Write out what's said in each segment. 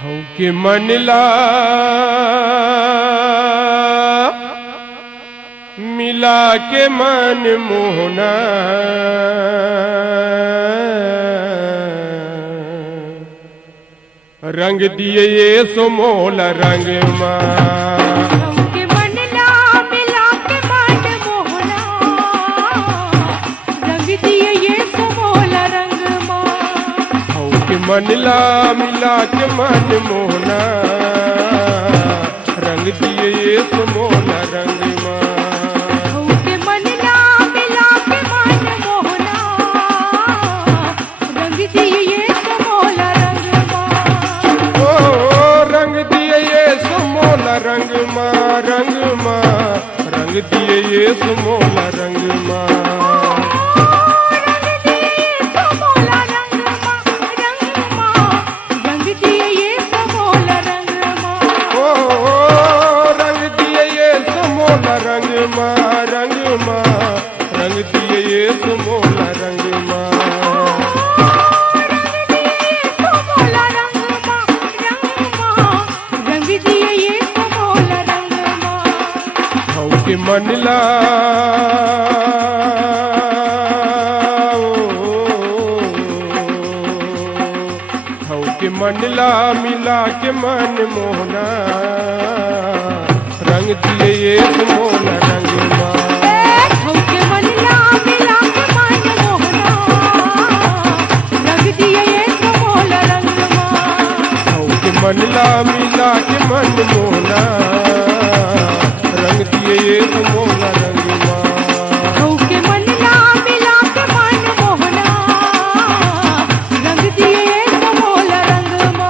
हऊ के मनला मिला के मन मोहना रंग दिए ये सुमोल रंग मनला मिला के मन मोहना रंग दिए ये सुमोल रंग मनला मिला के मन मोहना रंग दिए ये सुमोल रंग ओ रंग दिए ये सुमोल रंग रंग दिए ये सुमोल रंग रंग दिए ये सुमोल रंग रंग दिए ये सुमोल रंग हऊ के मनला हऊ के मनला मिला के मन मोहना रंग दिए ये सुमोल रंग मनला मिला के मन मोहना रंग दिए ये सुमोल रंग के मनला मिला के मन मोहना रंग दिए ये सुमोल रंग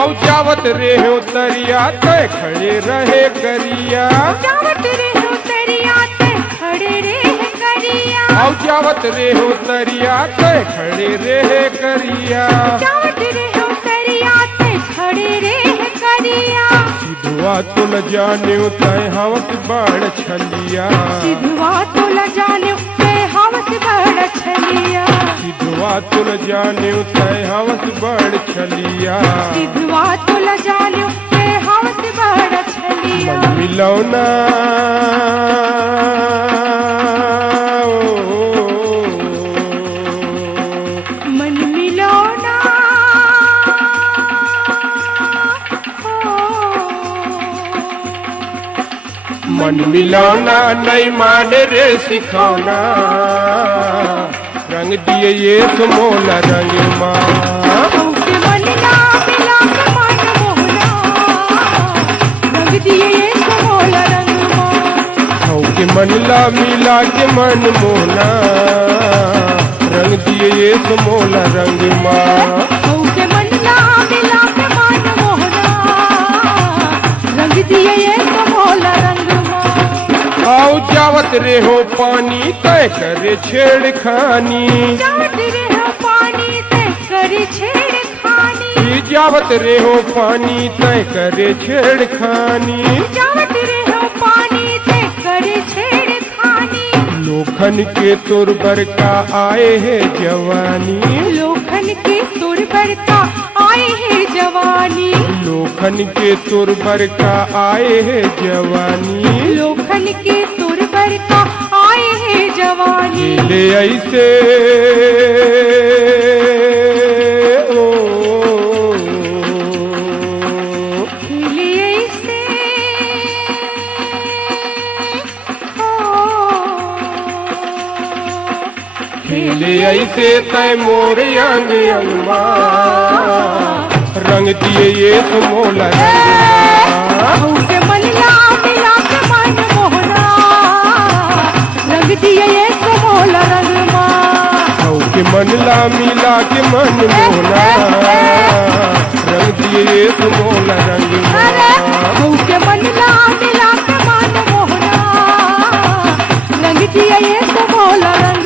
औ जावत रे हो तरिया तय खड़े रहे करिया जावत रे हो तरिया तय खड़े रहे करिया औ जावत रे हो तरिया तय खड़े रहे करिया जावत रे हो तरिया खड़े रे करिया सिधवा तो न जाने तय हवस बड़ छलिया सिधवा तो न जाने तय हवस बड़ छलिया सिधवा तो न जाने तय हवस बड़ छलिया सिधवा तो न जाने तय हवस बड़ छलिया मन मिलौना मन मिलौना मन मिलौना नहीं माने रे सिखौना रंग दिए ये सुमोल रंग के मनला मिला के मन मोहना रंग दिए ये सुमोल रंग हऊ के मनला मिला के मन मोहना रंग दिए ये सुमोल रंग के मनला मिला के मन मोहना रंग दिए ये सुमोल रंग आओ जावत रे हो पानी तय करे छेड़खानी जावत रे हो पानी तय करे छेड़खानी जावत रे हो पानी तय करे छेड़खानी जावत रे हो पानी तय करे छेड़खानी लोखन के तुर बरका आए है जवानी लोखन के तुर बरका आए है जवानी लोखन के तुर बरका आए है जवानी लोखन के तुर बरका आए है जवानी ले ऐसे ओ ले ऐसे खेले ऐसे तय मोर अंग अंगमा रंग दिए ये सुमोल रंग के मनला मिला के मन मोहना रंग दिए ये सुमोल रंग हऊ के मनला मिला के मन मोहना रंग दिए ये सुमोल रंग के मनला मिला के मन मोहना रंग दिए ये सुमोल रंग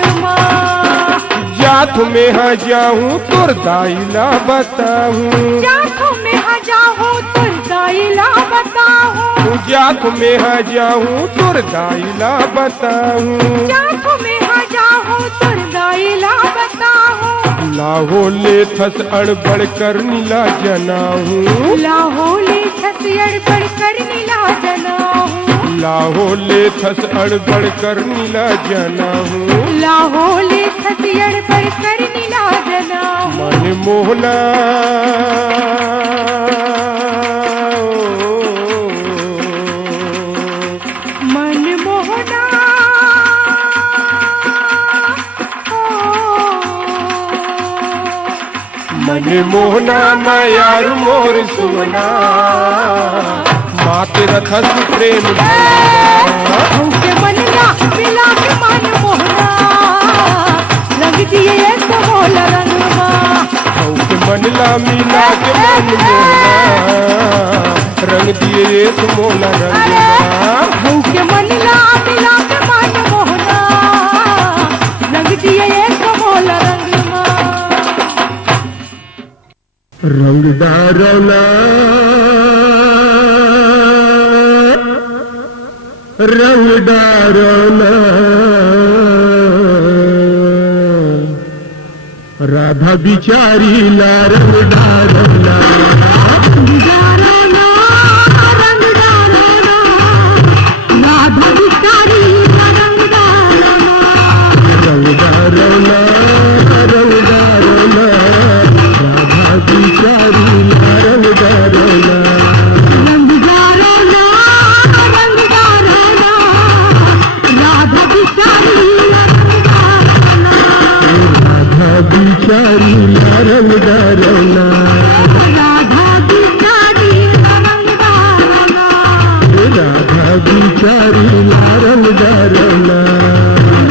जात में हाँ जाऊं तुर दाइला बताऊं जात में हाँ जाऊं तुर दाइला बताऊं जात में हाँ जाऊं तुर दाइला बताऊं जात में हाँ जाऊं तुर दाइला बताऊं लाहो ले थस अड़बड़ कर नीला जनाहू लाहो ले थस अड़बड़ कर नीला जनाहू लाहो ले थस अड़बड़ कर नीला जनाहू लाहो ले थस अड़बड़ कर नीला जनाहू मन मोहना मन मोहना मन मोहना यार मोर सुमना माते रथस प्रेम के मनला मिला के मन मोहना रंग दिए समोल रंगवा के मनला मिला के मन मोहना रंग दिए समोला रंगवा के मनला मिला के मन मोहना रंग दिए समोल रंगवा रंगदारना रंगदारना राधा बिचारी ला रंगदारना रंगदारना रंगदारना राधा बिचारी रंगदारना रंगदारना रंगदारना राधा बिचारी ला रंगदारना रंगदारना रंगदारना राधा बिचारी रंगदारना राधा बिचारी ला रंगदारना राधा बिचारी रंगदारना राधा बिचारी ला रंगदारना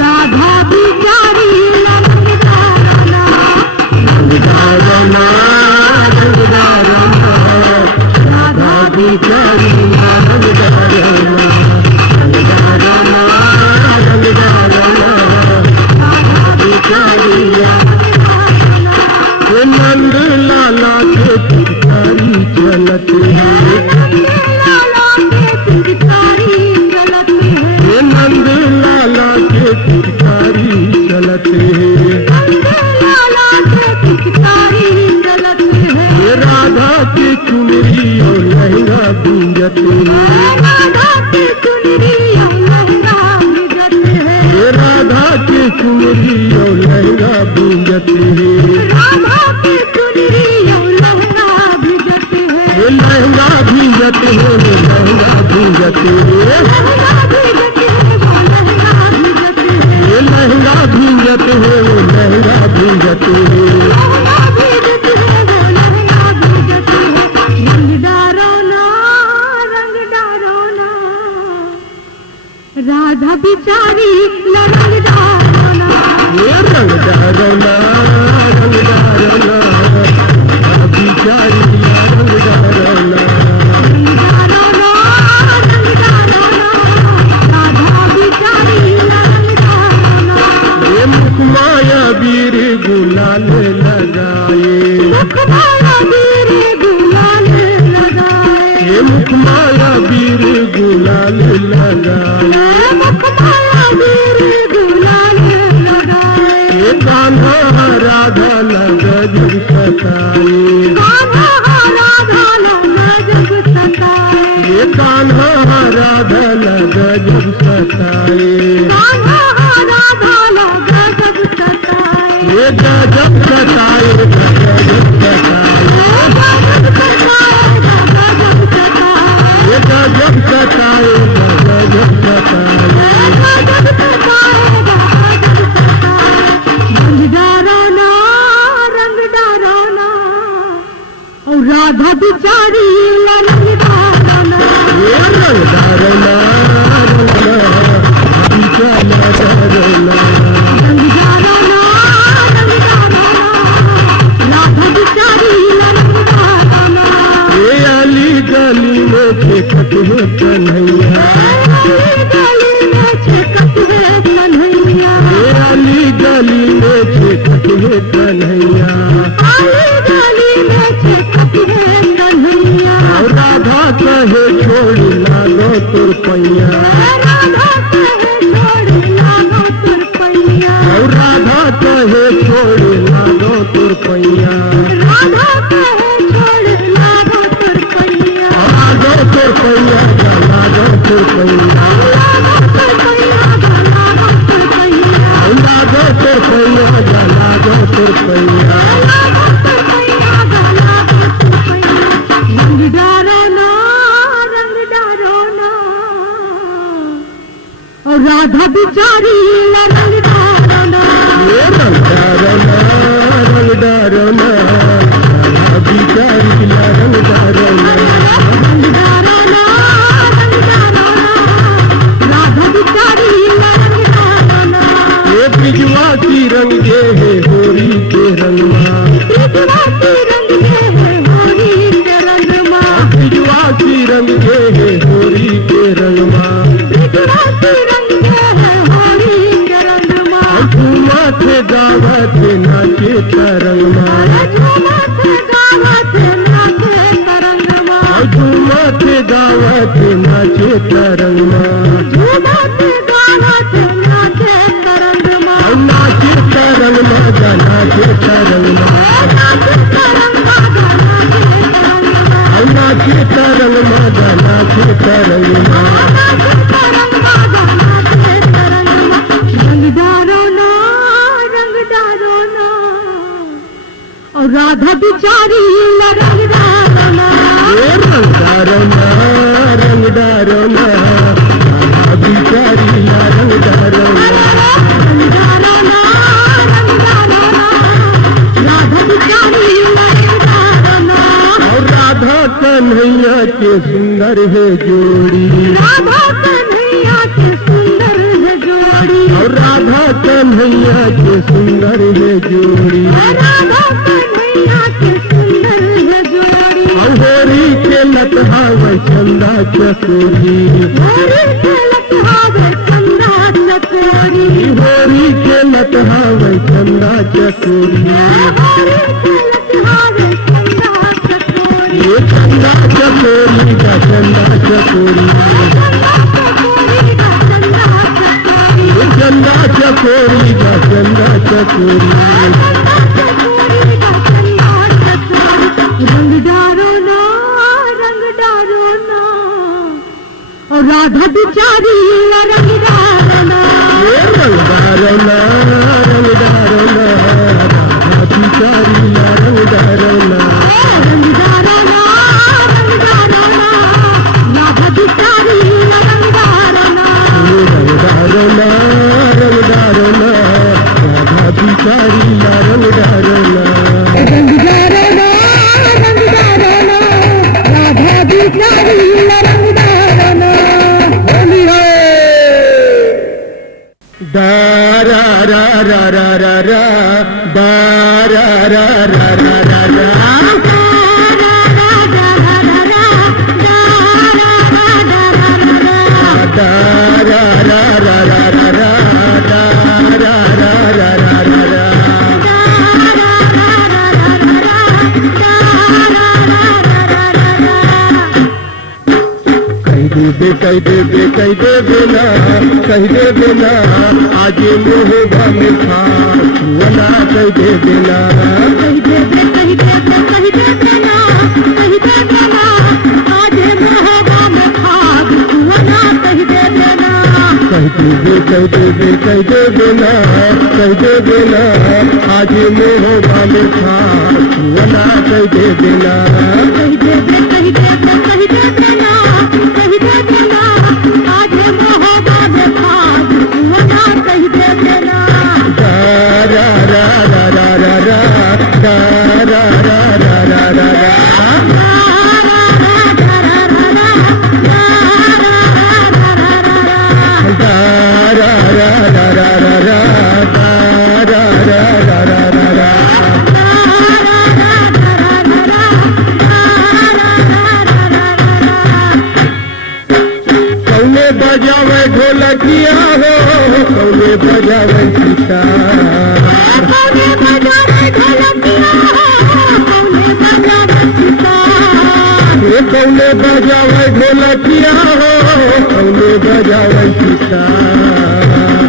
राधा बिचारी रंगदारना रंगदारना रंगदारना राधा बिचारी ला रंगदारना रंगदारना रंगदारना राधा बिचारी ला ये नंद लाला के पिचकारी चलत है लाला के पिचकारी चलत है ये नंद लाला के पिचकारी चलत है लाला के पिचकारी चलत है ये राधा के चुनरी और लहंगा गूंजत है राधा के चुनरी और लहंगा गूंजत है ये राधा के चुनरी और लहंगा गूंजत है राधा के चुनरी और लहंगा गूंजत है ये लहंगा गूंजत है ये लहंगा गूंजत है लहंगा गूंजत है वो लहंगा गूंजत है ये लहंगा गूंजत है वो लहंगा गूंजत है लहंगा गूंजत है वो लहंगा गूंजत है रंगदारना रंगदारना राधा बिचारी रंगदारना ये रंगदारना रंगदारना राधा बिचारी ला रंगदारना रंगदारना रंगदारना राधा बिचारी रंगदारना ये मुखमाया वीर गुलाल लगाए मुखमाया वीर गुलाल लगाए ये मुखमाया वीर गुलाल लगाए मुखमाया वीर गुलाल लगाए ये कान्हा राधा लगा जब सताए कान्हा राधा लगा जब सताए ये कान्हा राधा लगा जब सताए कान्हा राधा लगा जब सताए ये गजब सताए गजब सताए ये गजब सताए गजब सताए रंगदारना रंगदारना और राधा बिचारी रंगदारना ये रंगदारना रंगदारना रंगदारना रंगदारना राधा बिचारी रंगदारना ये अली गली में देखत है कन्हैया गली में छेकत है कन्हैया ये अली गली में देखत है कन्हैया गली में छेकत है कन्हैया और राधा कहे छोड़ लागो तुर पैया राधा कहे छोड़ लागो तुर पैया और राधा कहे छोड़ लागो पैया राधा कहे छोड़ लागो तुर पैया लागो तुर पैया जा लागो तुर पैया लागो तुर पैया जा लागो तुर पैया रंग डारो ना और राधा बिचारी रंग डारो ना रंग डारो ना रंग डारो ना बिचारी रंग डारो ना रंग डारो ना राधा बिचारी रंग डारो ना ये ब्रिजवासी रंग दे है होरी के रंगमा ब्रिजवासी रंग दे है होरी के रंगमा ब्रिजवासी रंग दे है होरी के रंगमा ब्रिजवासी रंग दे है होरी के रंगमा झूमत गावत नाचे तरंगमा झूमत गावत नाचे तरंगमा झूमत गावत नाचे तरंगमा झूमत गावत नाचे तरंगमा नाचे तरंगमा जा नाचे तरंगमा नाचे तरंगमा नाचे तरंगमा जा नाचे तरंगमा रंग डारो ना और राधा बिचारी रंग डारो ना रंग डारो ना रंग डारो ना राधा बिचारी रंग डारो ना रंग डारो ना राधा बिचारी रंग डारो ना और राधा कन्हैया के सुंदर है जोड़ी राधा कन्हैया के सुंदर है जोड़ी और राधा कन्हैया के सुंदर है जोड़ी राधा कन्हैया के सुंदर है जोड़ी और होरी के लतहावे चंदा चकोरी होरी के लतहावे चंदा चकोरी होरी के लतहावे चंदा चकोरी होरी के लतहावे चंदा चकोरी ये चंदा चकोरी का चंदा चकोरी चंदा चकोरी का चंदा चकोरी रंग डारो ना और राधा बिचारी रंग डारो ना रंग डारो ना रंग डारो ना राधा बिचारी रंग डारो ना रंग डारो ना राधा बिचारी रंग डारो ना रंग डारो ना रंग डारो ना राधा बिचारी रंग डारो ना रंग डारो ना राधा बिचारी रंग डारो ना होली है दा रा रा रा रा रा रा दा रा रा रा रा रा रा दा रा रा रा रा रा रा दा रा रा रा रा रा रा कह दे ना आज मोहबा में खा वना कह दे देना कह दे देना आज मोहबा में खाद वना कह दे देना कह दे देना आज मोहबा में खा वना कह दे देना कह दे देना आज मोहबा में खाद वना कह दे देना दा रा रा रा रा रा रा दा रा रा रा रा रा रा बजावे ढोलकिया हो कौने बजावे सितार कौने बजावे ढोलकिया कौने बजावे सितार कौने बजावे ढोलकिया हो कौने बजावे सितार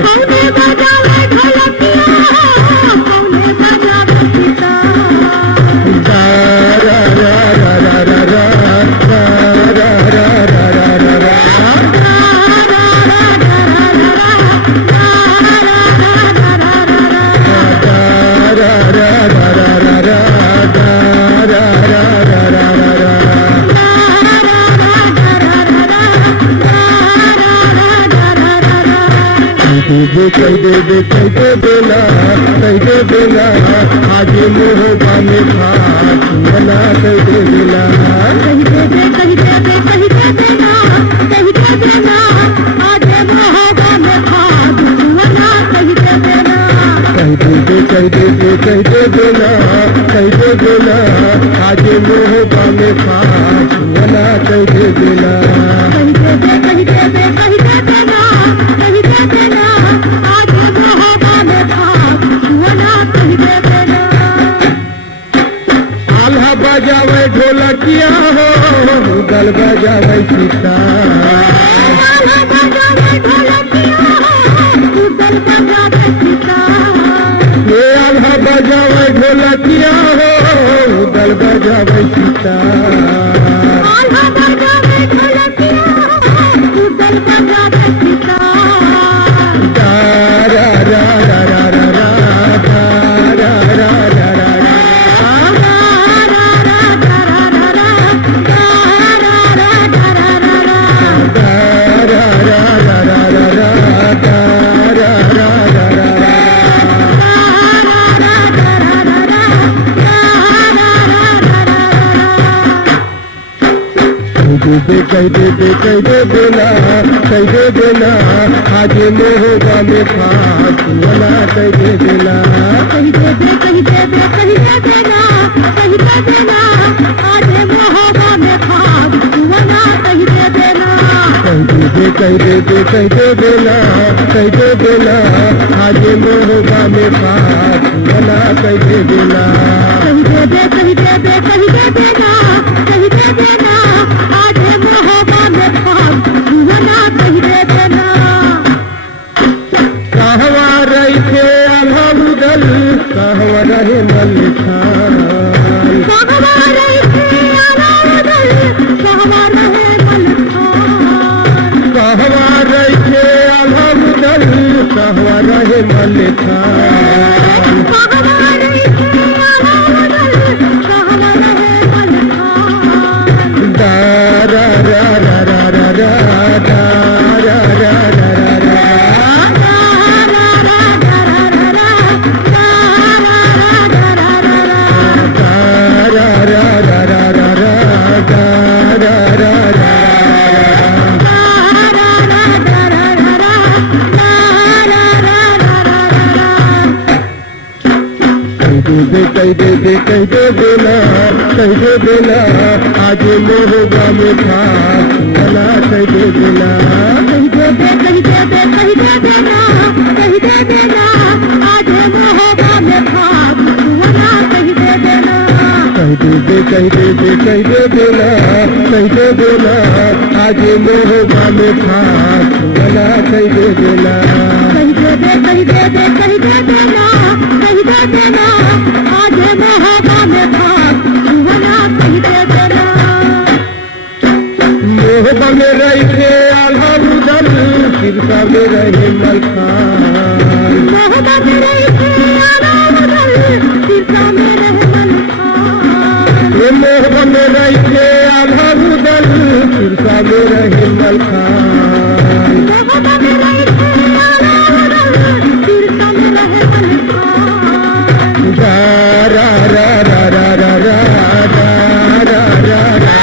कौने बजावे ढोलकिया कौने बजावे सितार कह दे बेला आज मोहबा में फाट मना कह दे बेला कह दे बेला आज मोहबा में फाट मना कह दे बेला कह दे बेला आज मोहबा में फाट मना कह दे बेला कह दे बेला आज मोहबा में फाट मना कह दे बेला आल्हा बजावे ढोलकिया हो गल बजावे सितार आल्हा बजावे ढोलकिया हो गल बजावे सितार ये आल्हा बजावे ढोलकिया हो गल बजावे सितार आल्हा बजावे ढोलकिया हो गल बजावे सितार रा रा रा रा रा रा रा रा रा रा कह दे बेला आज मोहबा में फाट मना कह दे बेला कह दे बेला आज मोहबा में फाट मना कह दे बेला कह दे बेला आज मोहबा में फाट मना कह दे बेला कह दे बेला आज मोहबा में फाट मना कह दे बेला कहवा रही थे आल्हा उदल कहवा रहे मल्लिखान कहवा रही थे आल्हा उदल कहवा रहे मल्लिखान कहवा रही थे आल्हा उदल कहवा रहे मल्लिखान कहवा रही थे आल्हा उदल कहवा रहे मल्लिखान दा रा रा रा रा रा रा दा रा रा रा रा रा कह दे बेला आज मोहबा में फाट मना कह दे बेला कह दे बेला आज मोहबा में फाट मना कह दे बेला कह दे बेला आज मोहबा में फाट मना कह दे बेला कह दे बेला आज मोहबा में फाट मना कह दे बेला मोहबा में रही थे आल्हा उदल सिरसा में रहे मलखान मोहबा में रही थे आल्हा उदल सिरसा में रहे मलखान मोहबा में रही थे आल्हा उदल सिरसा में रहे मलखान मोहबा में रही थे आल्हा उदल सिरसा में रहे मलखान रा रा रा रा रा रा रा रा रा रा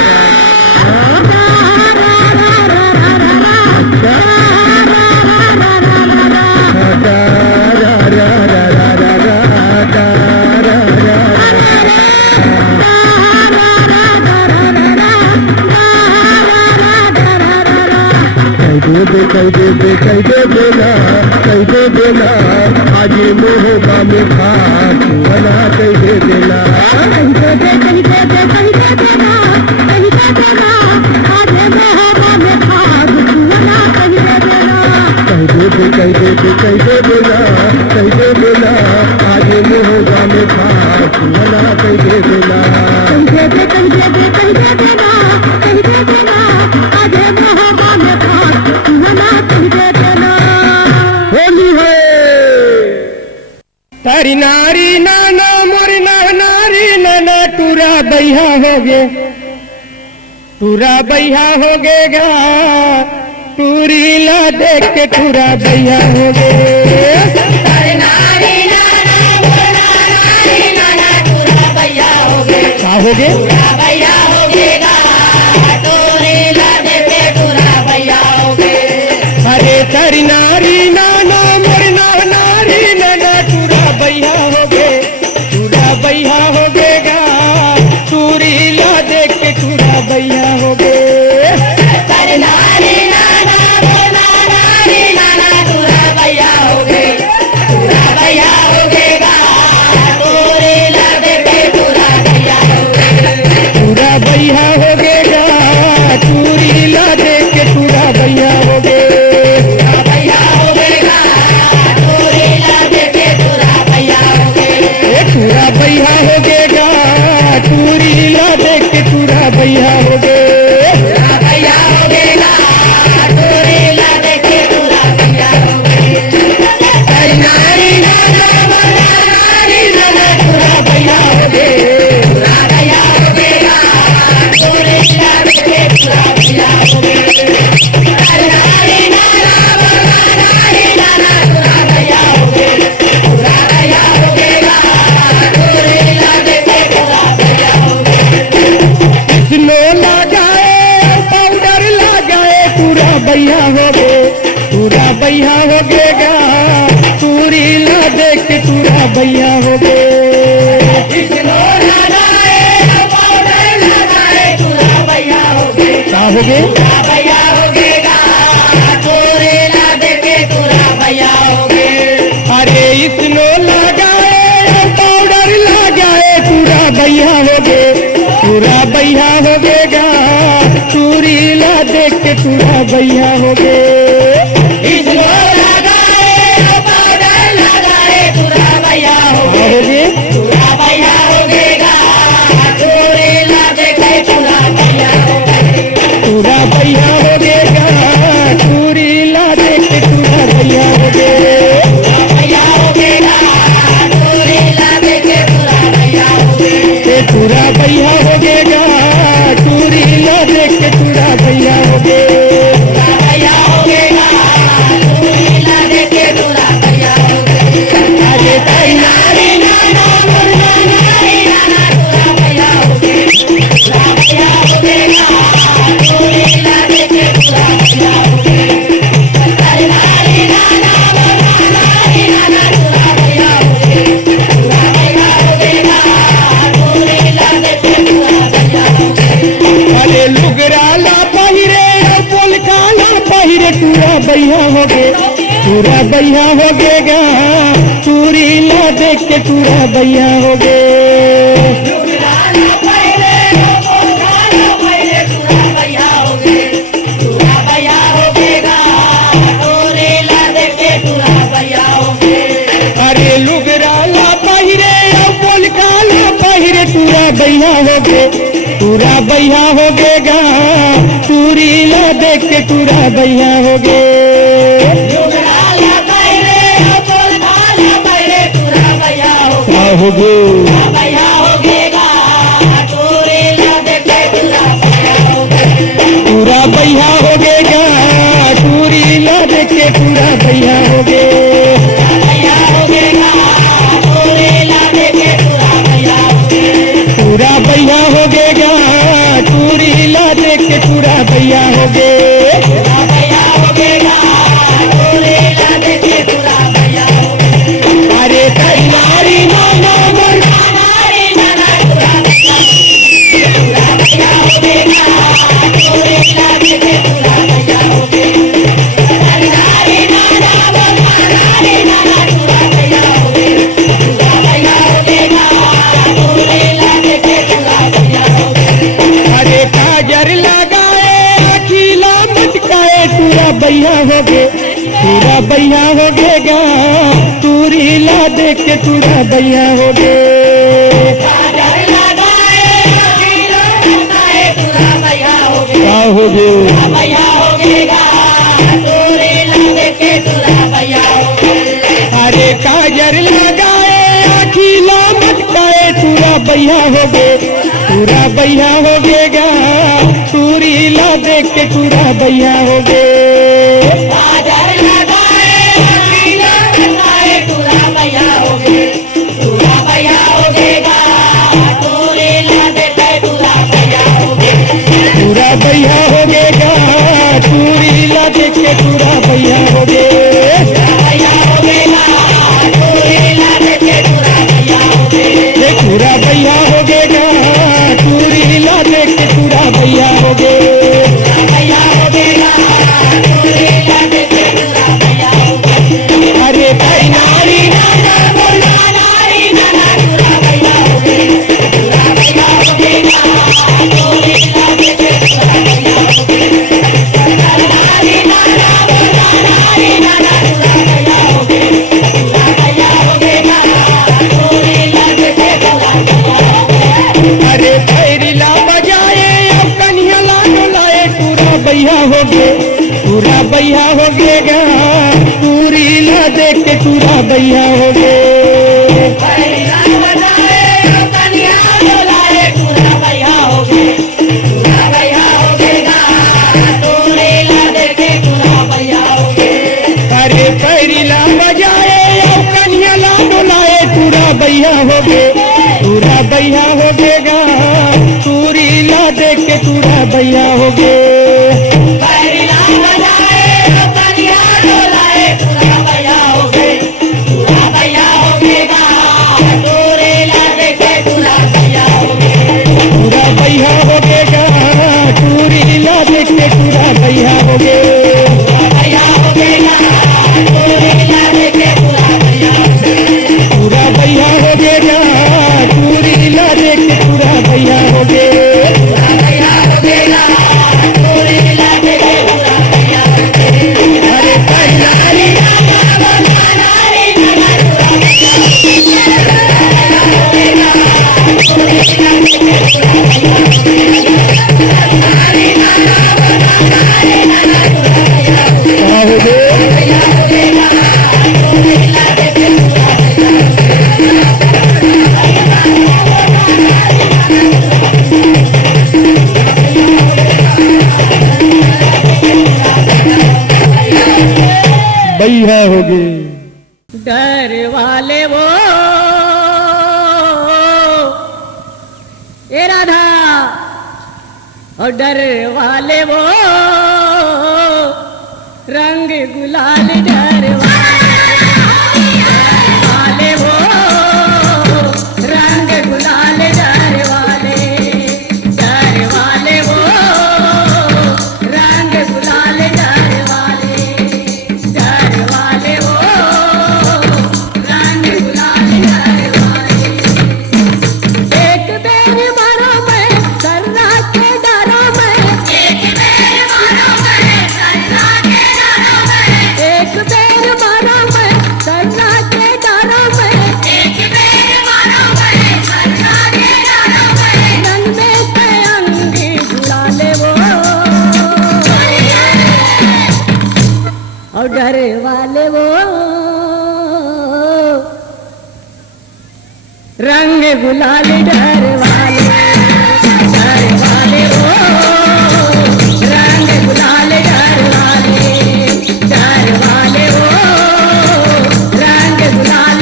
कह दे बेला आज मोहबा में फाट मना कह दे बेला कह दे बेला आज मोहबा में फाट मना कह दे बेला कह दे बेला आज मोहबा में फाट मना कह दे बेला कह दे बेला आज मोहबा में फाट मना कह दे बेला होली है तारी नारी नाना मोरी नारी नाना टूरा बैहा हो गे गा टूरीला देख के टूरा भैया हो गए का हो गए अरे तरी नारी नाना मोर नारी नाना टूरा भैया हो गए टूरा भैया हो गएगा टूरीला देख के टूरा भैया हो गए टूरा भैया हो गएगा टूरीला देख के टूरा भैया हो गए टूरा भैया हो गएगा टूरीला देख के टूरा भैया हो गए भैया हो गए पूरा भैया हो गएगा टूरीला देख के टूरा भैया हो गए क्या हो गए अरे इसनो लगाए पाउडर लगाए पूरा भैया हो गए पूरा भैया हो गएगा टूरीला देख के टूरा भैया हो गए टूरा भैया हो गएगा टूरीला देख के टूरा भैया हो गए टूरा भैया हो गएगा टूरीला देख के टूरा भैया हो गए अरे ताई नारी अरे लुगराला पहिरे पोलकाला पहिरे टूरा भैया हो गए टूरा भैया हो गएगा टूरीला देख के टूरा भैया हो गए अरे लुगराला पहिरे पोलकाला पहिरे टूरा भैया हो गए टूरा भैया हो गएगा टूरीला देख के टूरा भैया हो गए क्या हो गए टूरा भैया हो गएगा टूरीला देख के टूरा भैया हो गए टूरा भैया हो गएगा टूरीला देख के टूरा भैया हो गए अरे ताई नारी नाना अरे काजर लगाए अखिला मटकाए टूरा भैया हो गए टूरा भैया हो गएगा टूरीला देख के टूरा भैया हो गए क्या हो गए अरे काजर लगाए अखिला मटकाए टूरा भैया हो गए टूरा भैया हो गएगा टूरीला देख के टूरा भैया हो गए भैया हो गेगा तूरी ला देख के पूरा भैया हो गे ये पूरा भैया हो गेगा तूरी ला देख के पूरा भैया हो गे अरे भाई नारी अरे भैरीला बजाए अब कन्हैया ला डोलाए पूरा भैया हो गेगा पूरी ला देख के पूरा भैया हो गे अरे पैरीला बजाए अब कन्हैया ला डोलाए पूरा भैया हो गे पूरा भैया हो गेगा पूरी ला देख के पूरा भैया हो गे पूरा भैया हो गेगा पूरी ला देख के पूरा भैया हो गे पूरा भैया हो गेगा पूरी ला देख के पूरा भैया हो गे अरे पहलारी कहाँ हो गे भैया हो गे डर वाले वो ए राधा और डर वाले वो रंग गुलाल डर वाले वो रंग गुलाल डर वाले वो रंग गुलाल डर वाले वो रंग गुलाल डर वाले एक बेर मारो मैं करना के डरो मैं एक बेर मारो मैं करना के डरो मैं एक बेर मारो मैं करना के डरो मैं एक बेर मारो मैं करना के डरो मैं मन में से अंगी झुला ले वो और डर वाले वो रंग गुलाल डर वाले वो रंग गुलाल डर वाले वो रंग गुलाल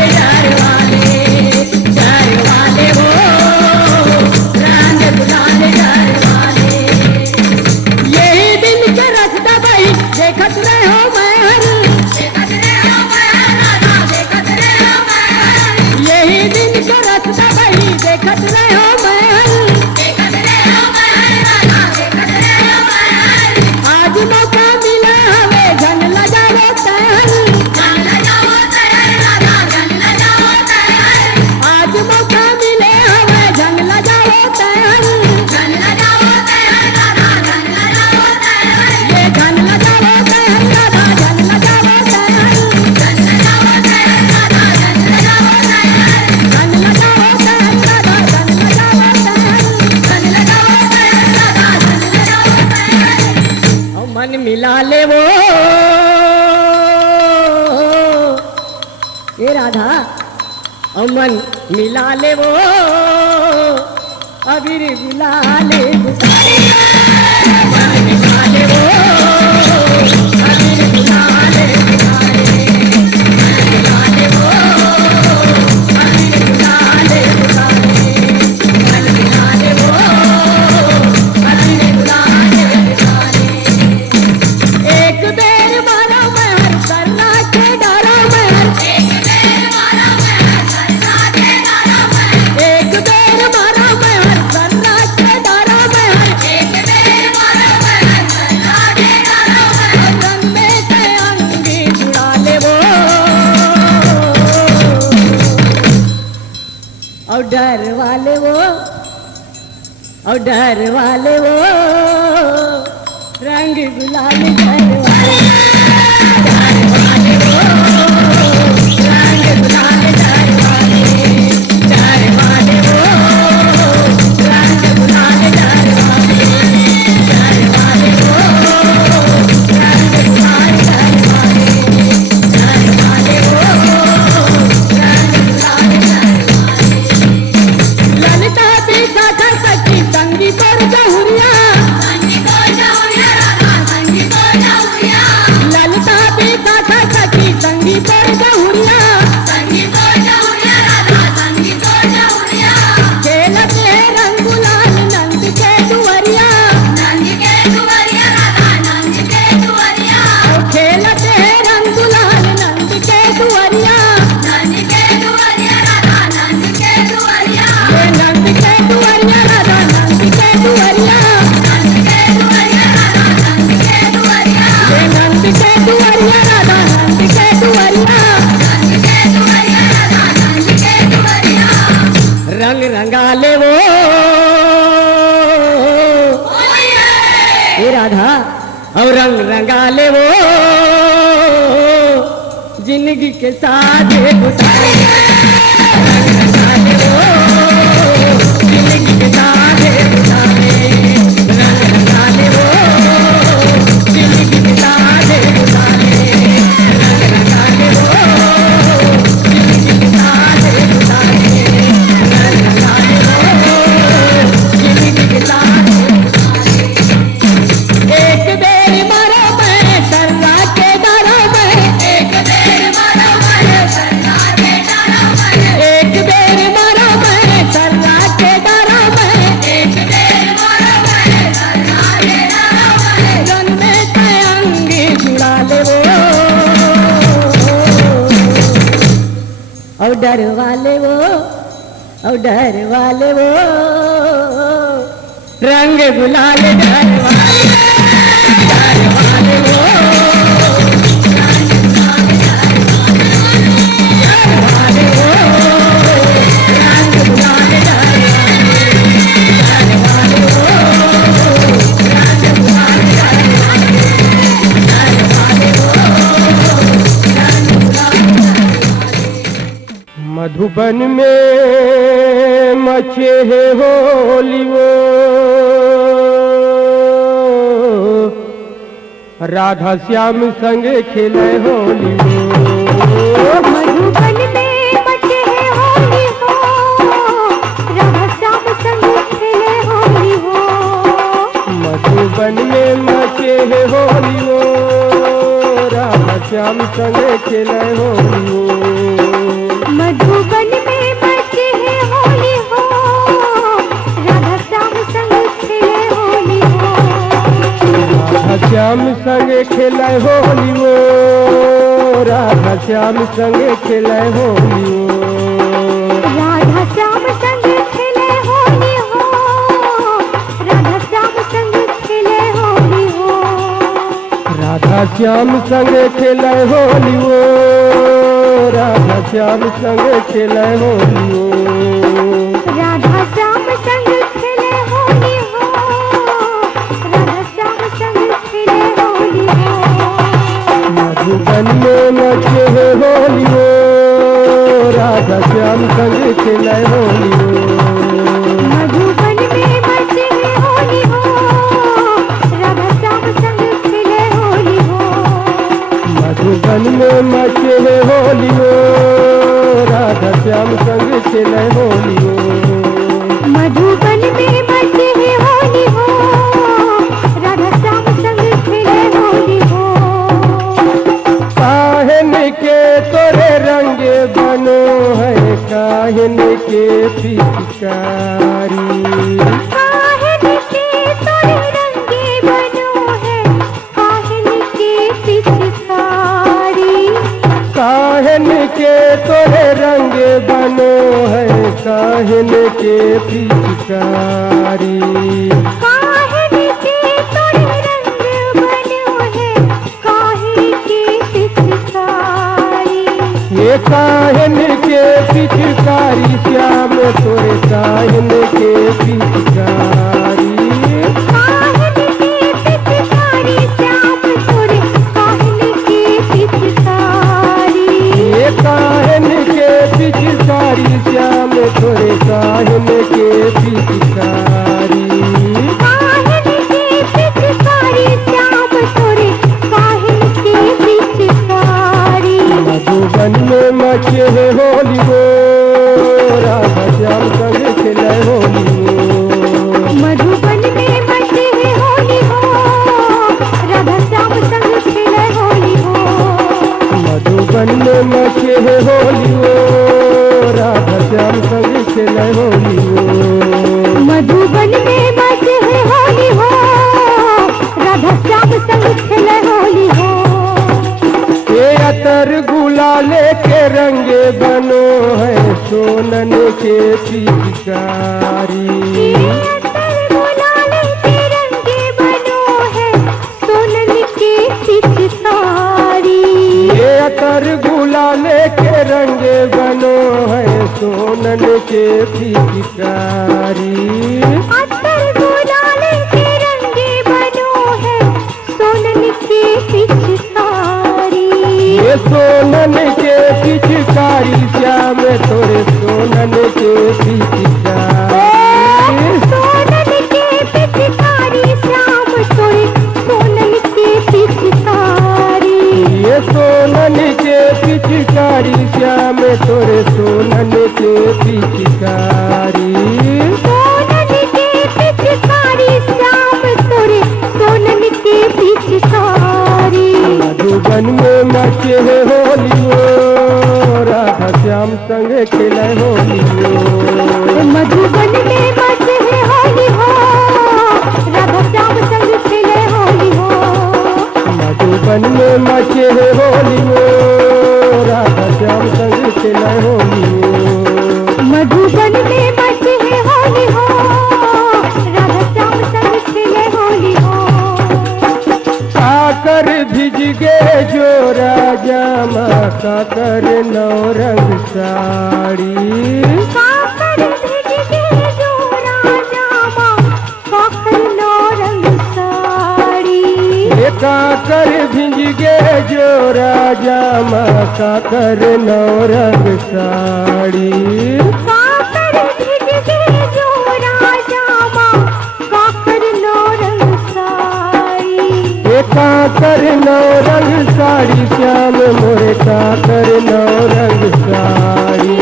डर वाले वो रंग गुलाल डर वाले यही दिन के रखता भाई देखत रहे हो मैं यही दिन के रखता भाई देखत रहे हो मैं आज मौका मिला हमें घन लगाओ तहन आज मौका मिले हमें घन लगाओ तहन ये घन लगाओ तहन राधा घन लगाओ तहन घन लगाओ तहन राधा घन लगाओ तहन और मन मिला ले वो ये राधा और मन मिला ले वो अबीर गुलाले मन मिला ले वो अबीर गुलाले मिला ले वो अबीर गुलाले मन मिला ले वो अबीर गुलाले और डर वाले वो रंग गुलाल डर वाले वो रंग गुलाल डर वाले वो रंग गुलाल डर वाले वो रंग गुलाल डर वाले वो रंग गुलाल डर ललिता पीछा कर सकी संगी पर जहुरिया ललिता पीछा कर सकी संगी पर जहुरिया खेलत है रंग गुलाल नंद के दुवरिया खेलत है रंग गुलाल नंद के दुवरिया ये नंद के दुवरिया राधा नंद के दुवरिया ये नंद के दुवरिया राधा नंद के दुवरिया रंग रंगाले वो ये राधा और रंग रंगाले वो जिंदगी के साथ गुजारे रंग रंगाले वो जिंदगी के साथ गुजारे रंग रंगाले वो जिंदगी के साथ गुजारे रंग रंगाले वो जिंदगी के साथ गुजारे रंग रंगाले वो जिंदगी के साथ एक बेर मारो मैं सर्रा के डरो मैं एक बेर मारो मैं सर्रा के डरो मैं एक बेर मारो मैं सर्रा के डरो मैं एक बेर मारो मैं सर्रा के डरो मैं रन में अंगी जुड़ा ले वो और डर वाले वो और डर वाले वो रंग गुलाल डर वाले वो मधुबन में मचे है होली वो राधा श्याम संग खेले होली वो मधुबन में मचे है होली हो राधा श्याम संग खेले होली हो मधुबन में मचे है होली वो राधा श्याम संग खेले होली वो मधुबन में मचे है होली हो राधा श्याम संग खेले होली हो राधा श्याम संग खेले होली वो राधा श्याम संग खेले होली वो राधा श्याम संग खेले होली हो राधा श्याम संग खेले होली हो राधा श्याम संग खेले होली वो राधा श्याम संग खेले होली वो राधा श्याम संग खेले होली हो राधा श्याम संग खेले होली हो मधुबन में मचे है होली वो राधा श्याम संग खेले होली वो मधुबन में मचे है होली हो राधा श्याम संग खेले होली हो मधुबन में मचे है होली वो राधा श्याम संग खेले होली वो मधुबन में मचे है होली हो राधा श्याम संग खेले होली हो काहन के तोरे रंग बनो है काहन के पिचकारी काहन के तोरे रंगे बनो है काहन के पिचकारी काहन के तोरे रंग बनो है काहन के पिचकारी काहन के तोरे रंग बनो है काहे के पिचकारी ये काहन के पिचकारी श्याम तोरे काहन के पिचकारी पिचकारी काहिन के पिचकारी श्याम तोरे काहिन के पिचकारी मधुबन में मचे है होली हो राधा श्याम संग खेले होली हो मधुबन में मचे है होली हो राधा श्याम संग खेले होली हो मधुबन में मचे है होली हो राधा श्याम संग खेले होली हो मधुबन में मचे है होली हो राधा श्याम संग खेले होली हो ये अतर गुलाले के रंगे बनो है सोनन के पिचकारी गुलाले के रंगे बनो है सोनन के पिचकारी ये अतर गुलाले के रंगे बनो है सोनन के पिचकारी अतर गुलाले के रंगे बनो है सोनन के पिचकारी ये सोनन के पिचकारी श्याम तोरे सोनन के पिचकारी सोनन के पिचकारी श्याम तोरे सोनन के पिचकारी ये सोनन के पिचकारी श्याम तोरे सोनन के पिचकारी सोनन के पिचकारी श्याम तोरे सोनन के पिचकारी मधुबन में मचे है होली हो राधा श्याम संग खेले होली हो मधुबन में मचे है होली हो राधा श्याम संग खेले होली हो मधुबन में मचे है होली हो राधा श्याम संग खेले होली हो मधुबन में मचे है होली हो राधा श्याम संग खेले होली हो काकर भिज गए जो राजा काकर नौ रंग साड़ी काकर भिज गए जो राजा माँ काकर नौ रंग साड़ी ये काकर भिज गए जो राजा काकर नौ रंग साड़ी काकर भिज गए जो राजा माँ काकर नौ रंग साड़ी ये काकर नौ रंग साड़ी श्याम मोरे काकर नौ रंग साड़ी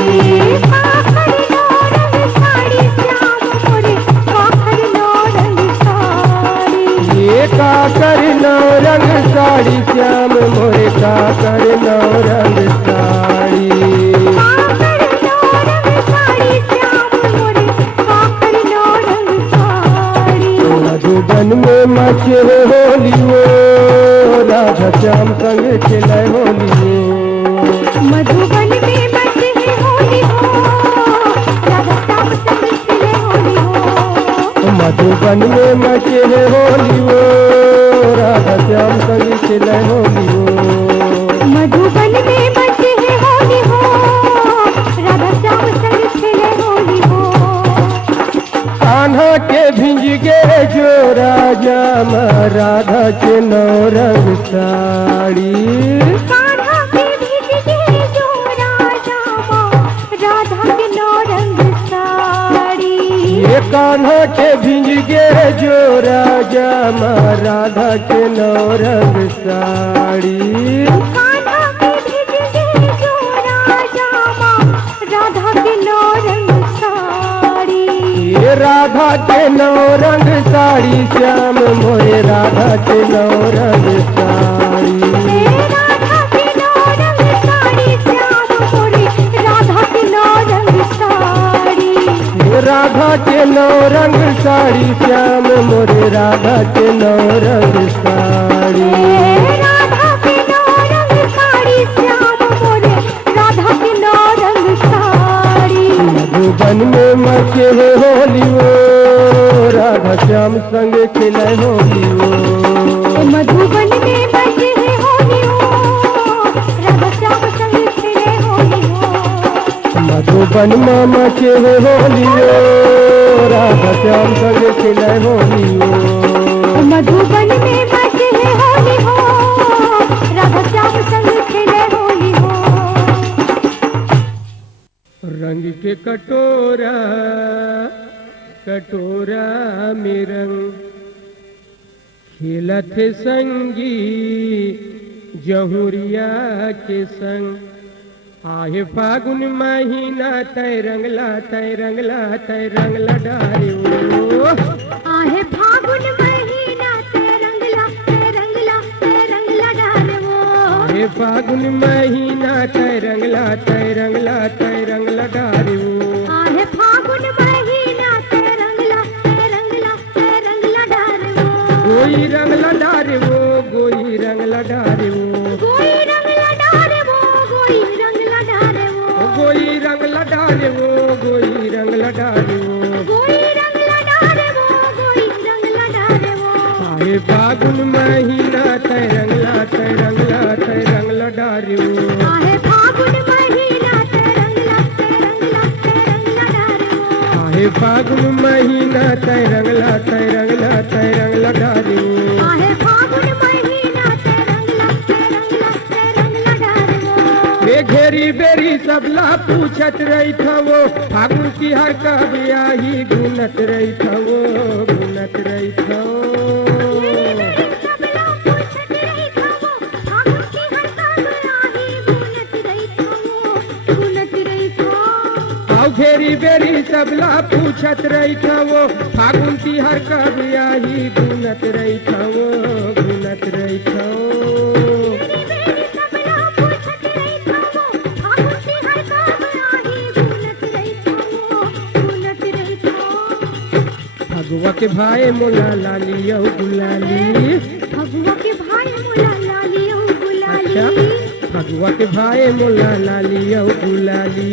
काकर नौ रंग साड़ी श्याम मोरे काकर नौ रंग साड़ी ये काकर नौ रंग साड़ी श्याम मोरे काकर नौ रंग साड़ी काकर नौ रंग साड़ी श्याम मोरे काकर नौ रंग साड़ी मधुबन में मचे होली हो राधा श्याम संग खेले होली हो मधुबन में मचे है होली हो राधा श्याम संग खेले होली हो मधुबन में मचे है होली हो राधा श्याम संग खेले होली हो मधुबन में मचे है होली हो राधा श्याम संग खेले होली हो कान्हा के भिंज गए जो राजा राधा के नौ रंग साड़ी कान्हा के भिज गए जो राजा माँ राधा के नौ रंग साड़ी ये कान्हा के भिंज गए जो राजा राधा के नौ रंग साड़ी कान्हा के भिज गए जो राजा माँ राधा के नौ रंग साड़ी ये राधा के नौ रंग साड़ी श्याम मोरे राधा के नौ रंग साड़ी राधा के नौ रंग साड़ी श्याम मोरे राधा के नौ रंग साड़ी ये राधा के नौ रंग साड़ी श्याम मोरे राधा के नौ रंग साड़ी राधा के नौ रंग साड़ी श्याम मोरे राधा के नौ रंग साड़ी मधुबन में मचे है होली हो राधा श्याम संग खेले होली हो मधुबन में मचे है होली हो राधा श्याम संग खेले होली हो मधुबन में मचे है होली हो राधा श्याम संग खेले होली हो मधुबन में मचे है होली हो राधा श्याम संग खेले होली हो रंग के कटोरा कटोरा में रंग खेलत संगी जहुरिया के संग आहे फागुन महीना तय रंगला डारे ओ आहे फागुन महीना ते रंगला डारे वो आहे फागुन महीना तय रंगला डारे ओ आहे फागुन महीना ते रंगला डारे वो गोई रंगला डारे वो गोई रंगला डारे वो कोई रंगला डारे वो कोई रंगला डारे वो गोई रंगला डारे वो गोई रंगला डारे वो कोई रंगला डारे वो कोई रंगला डारे वो आहे फागुन महीना तय रंगला डारे वो आहे फागुन महीना ते रंगला डारे वो आहे फागुन महीना तय रंगला डारे वो आहे फागुन महीना ते रंगला डारे वो वे घेरी बेरी सबला पूछत रही था वो फागुन की हर कब आई गुनत रही था वो सबला पूछत रही था वो फागुन की हर कब आई गुनत रही था आओ घेरी बेरी सबला पूछत रही था वो फागुन की हर कब आई गुनत रही था वो मेरी सबला पूछत रही था वो फागुन की हर कब आई गुनत रही था फगुआ के भाई मोला लाली औ गुलाली फगुआ के भाई मोला लाली ओ गुलाली अच्छा फगुआ के भाई मोला लाली औ गुलाली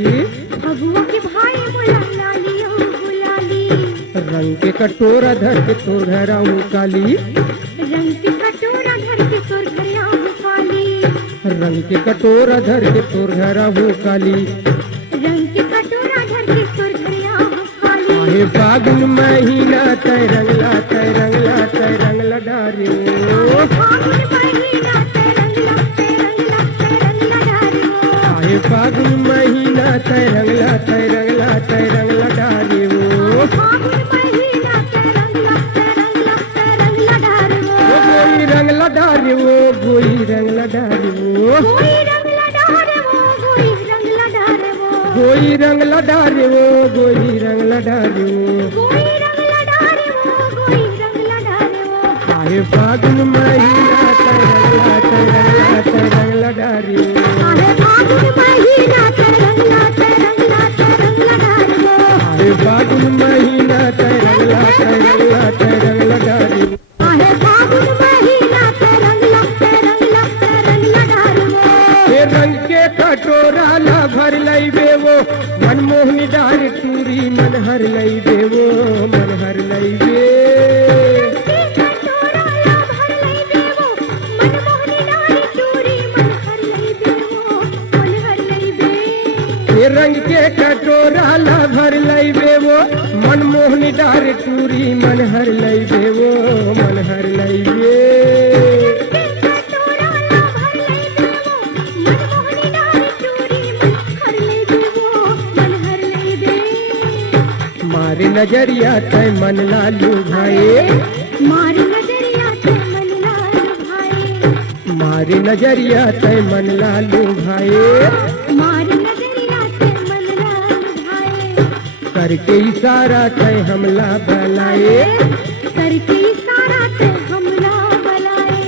फगुआ के भाई मोला लाली ओ गुलाली रंग के कटोरा धर के तोर घराऊ काली रंग के कटोरा धर के तोर घरिया काली रंग के कटोरा धर के तोर घराऊ काली रंग के कटोरा धर के तोर घरिया काली आहे फागुन महीना तय रंगला डारे ओ फागुन महीना ते रंगला डारे वो आहे फागुन महीना तय रंगला डारे ओ फागुन महीना ते रंगला डारे वो गोई रंगला डारे वो गोई रंगला डारे वो कोई रंगला डारे वो कोई रंगला डारे वो गोई रंगला डारे वो गोई रंगला डारे वो कोई रंगला डारे वो कोई रंगला डारे वो आहे फागुन महीना तय रंगला डारे वो आहे फागुन महीना ते रंगला डारे वो आहे फागुन महीना तय रंगला डारे वो आहे फागुन महीना ते रंगला डारे वो हे रंग के कटोरा ला भर लईबे वो मनमोहनी डार टूरी मन हर लईबे वो मन हर लईबे कटोरा ला भर लईबे वो मनमोहनी डारी चूरी मन हर लईबे वो मन हर लईबे हे रंग के कटोरा ला भर लईबे वो मनमोहनी डार टूरी मन हर लईबे वो मन हर लईबे कटोरा ला भर लईबे वो मनमोहनी डारी चूरी मन हर लईबे वो मन हर लईबे मारे नजरिया तय मन लालू भाई मारी नजरिया ते मन लाल भाई मारे नजरिया तय मन लालू भाई मारी नजरिया ते मन लाल भाई करके इशारा तय हमला बलाए करके इशारा ते हमला बलाए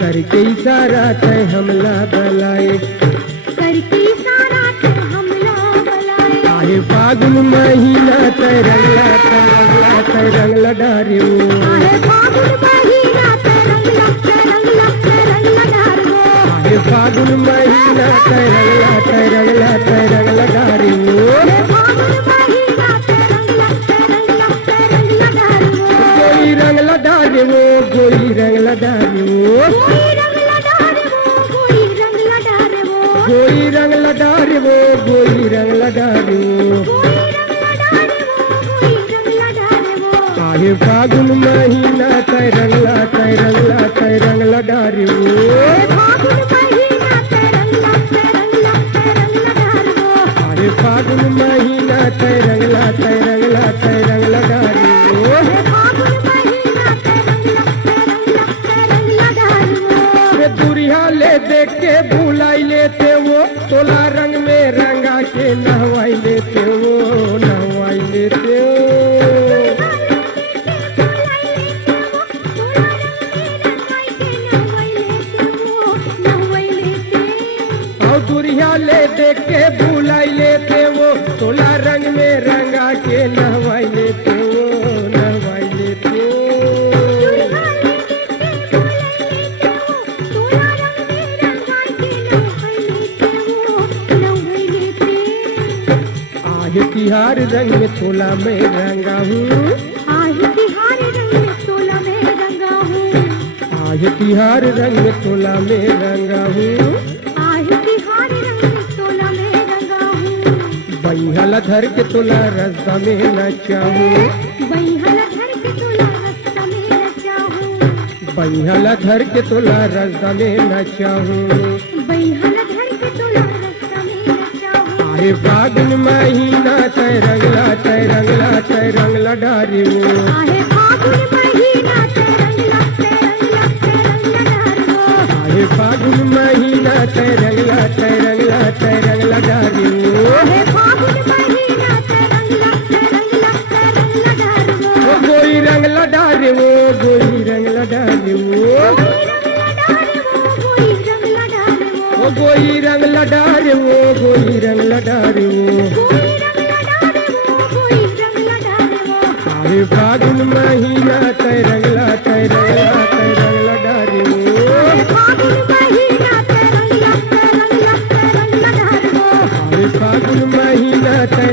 करके इशारा तय हमला बलाए करके इशारा ते हमला बलाए आहे फागुन महीना तय रंगला डारे वो आहे फागुन महीना ते रंगला डारे वो आहे फागुन महीना तय रंगला डारे वो आहे फागुन महीना ते रंगला डारे वो कोई रंगला डारे वो कोई रंगला डारे वो कोई रंगला डारे वो कोई रंगला डारे वो कोई रंगला डारे वो कोई रंगला डारे वो कोई रंगला डारे वो कोई रंगला डारे वो आहे फागुन महीना तय रंगला डारे वो आहे फागुन महीना ते रंगला डारे वो आहे फागुन महीना तय रंगला डारे में तोला में रंगा हूँ आहे तिहार रंग में तोला में रंगा हूँ आज तिहार रंग में तोला में रंगा हूँ आहे तिहार रंग में तोला में रंगा हूँ बैहल धर के तोला रस्ता में नचा हूँ बैहल धर के तोला रास्ता में नचा हूँ बैहल धर के तोला रस्ता में नचा हूँ बैहल धर के तोला रास्ता में नचा हूँ आहे फागुन महीना तय रंगला डारी वो आहे फागुन महीना ते रंगला डारवो आहे फागुन महीना तय रंगला डारी वो आहे फागुन महीना ते रंगला डारवो ओ गोई रंगला डारी वो गोई रंगला डारी वो कोई रंगला डारवो ओ गोई रंगला डारी वो गोई रंगला डारी वो कोई रंगला डारवो कोई रंगला डारवो आहे फागुन महीना तय रंगला डारी वो आहे फागुन महीना ते रंगला डारवो आहे फागुन महीना तय